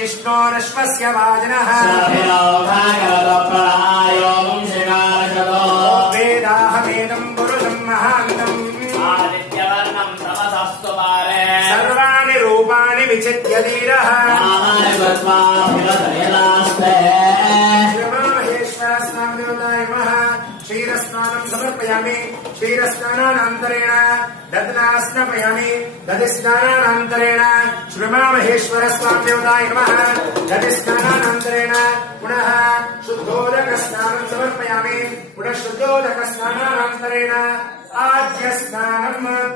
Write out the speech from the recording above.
विष्णोरश्वस्य वाजिनः वेदाहमेदं पुरुषं महान्तम् सर्वाणि रूपाणि विचित्य धीरः श्रीमहेश्वरस्वामिदेवताय नमः। क्षीरस्नानं समर्पयामि। क्षीरस्नानानन्तरेण दध्नास्नापयामि। दधिस्नानानन्तरेण श्रीमहेश्वरस्वामिदेवताय नमः। दधिस्नानानन्तरेण पुनः शुद्धोदकस्नानं समर्पयामि। पुनः शुद्धोदकस्नानानन्तरेण आद्यस्नानम्